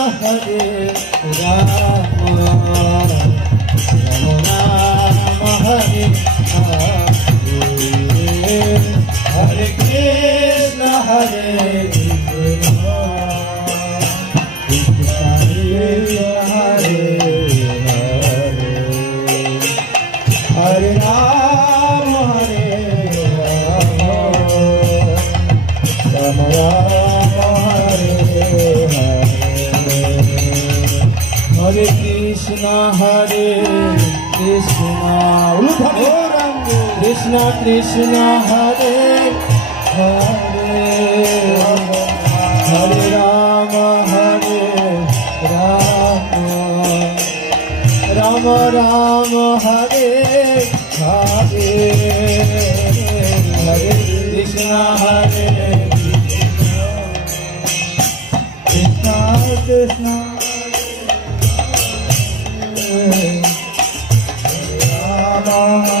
হরে Ram Ram Krishna Krishna Hare Hare Hare Rama Hare Rama Rama Rama Hare Hare Hare Krishna Hare Krishna Krishna Hare Hare Rama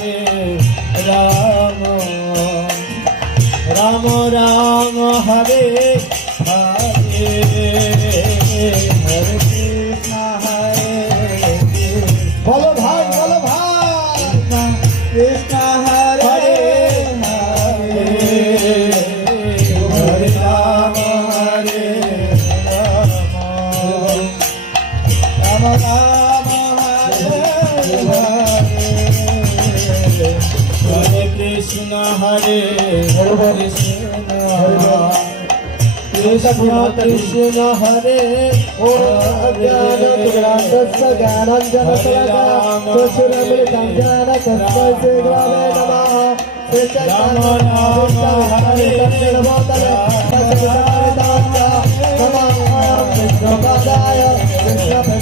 Krishna हरे ज्ञान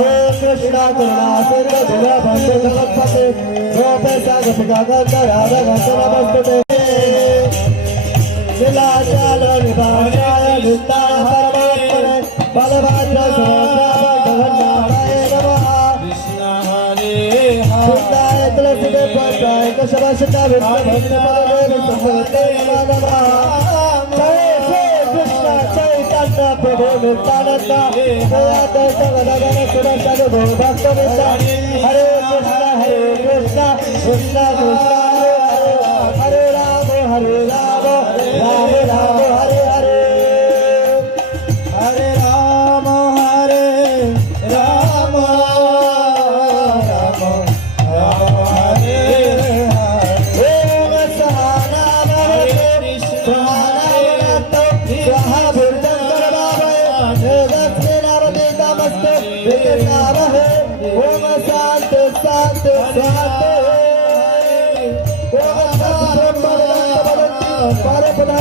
राधे कृष्णा करुणा सिंह धुरा भक्त जगतपते गोपे सागपिका गंध राधा घंटना बसते लीलाचाल निभाचाल नित्ता परमात्मने बलभद्र सुभद्रा भगवन्नाराय नमः कृष्णा हरे हरे तुलसी देव पताय कशवशता विद्या भक्त पदे विष्णु भक्त नमः चैतन्य प्रभु नित्यानंद जय जगदगन सुरसद भो भक्त हरे कृष्ण हरे कृष्ण कृष्ण कृष्ण हरे हरे हरे राम हरे राम राम राम हरे हरे हरे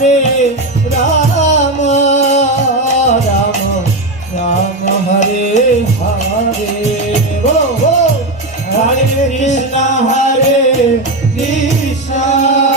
হরে রাম রাম রাম হরে হরে। ও হরে কৃষ্ণ হরে কৃষ্ণ।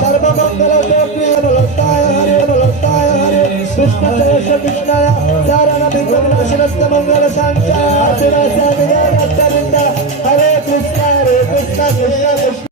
ಸರ್ವಮಂಗಲ ಗೋಪ್ರಿಯತಾಯ ಹರೇ ಬಲತಾಯ ಹರೇ ಕೃಷ್ಣ ದೇಶ ಕೃಷ್ಣಯ ಸಾರಣ ಬಿಂದುನಾಶನಸ್ತ ಮಂಗಲ ಸಾಂಖ್ಯ ಆಶೀರ್ವಾದ ಹರೇ ಕೃಷ್ಣ ಹರೇ ಕೃಷ್ಣ ಕೃಷ್ಣ ಕೃಷ್ಣ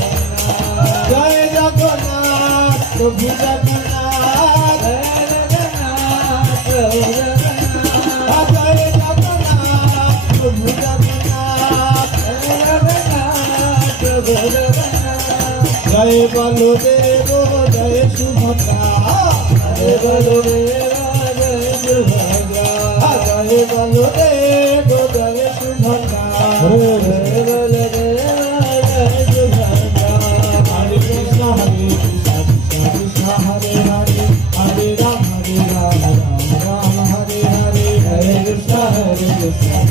ભુજ જગન્નાથ જગન્નાથ જય જગન્નાથ પ્રભુ જગન્નાથ જગન્નાથ પ્રભુ જગન્નાથ જય બોલો દેવ જય સુભદ્રા જય બોલો દેવ જય સુભદ્રા જય બોલો દેવ જય Subhadra Yeah.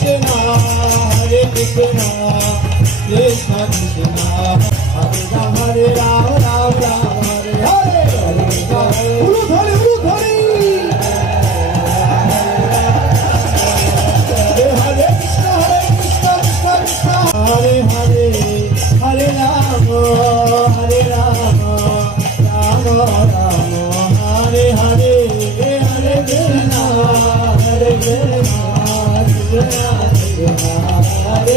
Krishna, Hare Krishna, Krishna Krishna, Hare Rama, Hare Rama, Ram Ram, Hare Hare. Hare Hare, Hare Hare.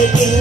making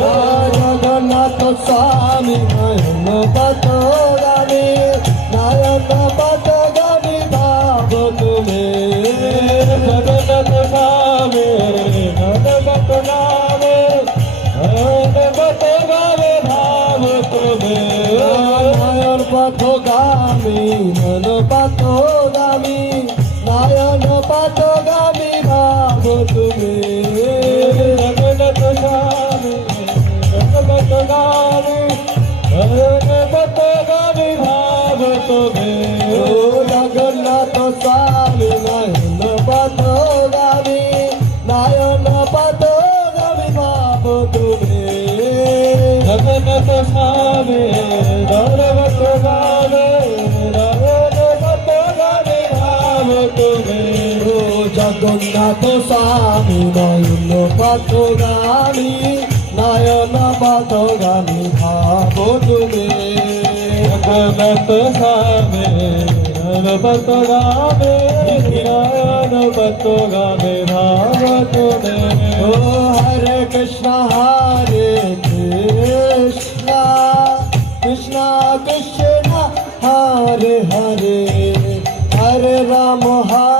Jagannath Swami, Nayan Bhagwan, Nayan तो स्वामी नयन पथो गानी नयन पथ गानी भाव तुमे जगमत सामे नयन पथ गावे नयन पथ गावे भाव तुमे ओ हरे कृष्णा हरे कृष्णा कृष्णा कृष्णा, हरे हरे। हरे राम, हरे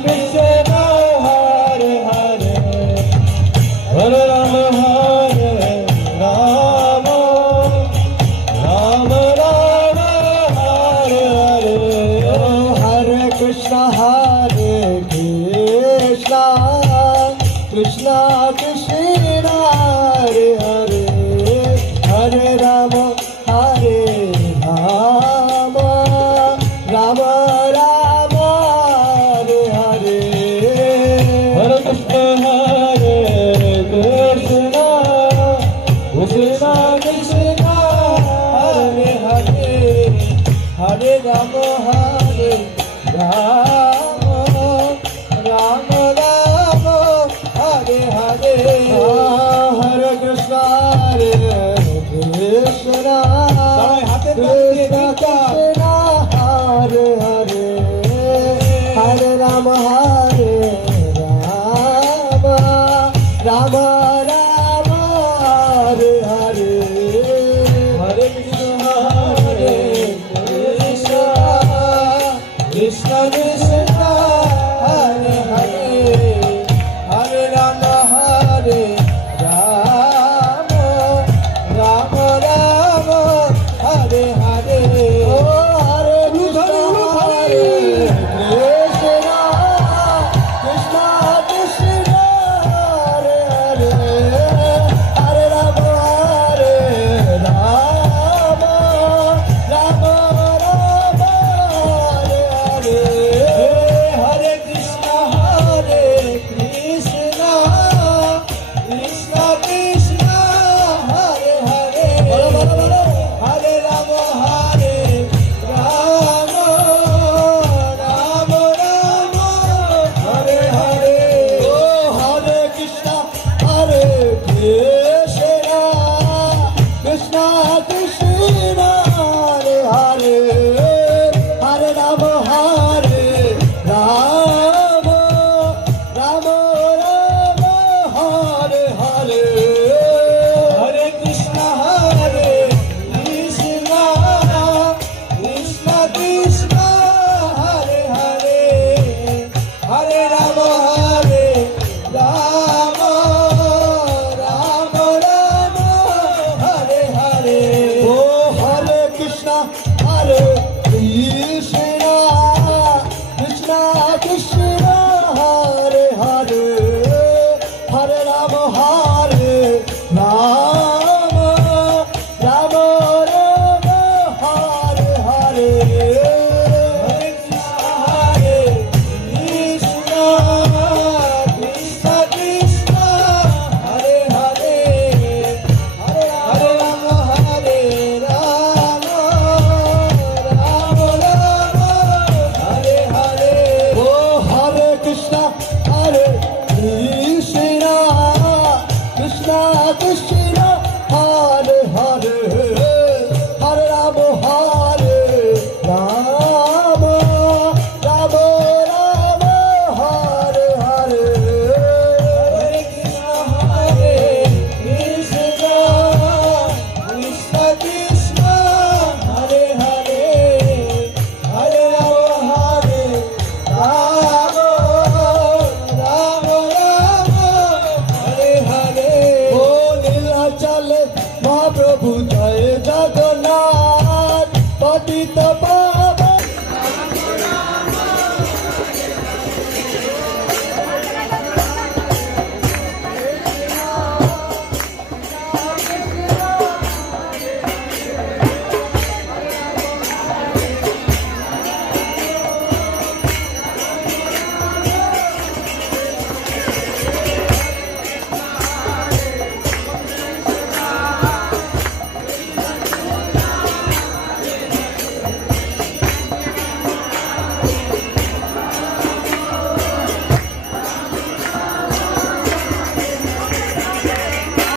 নমঃ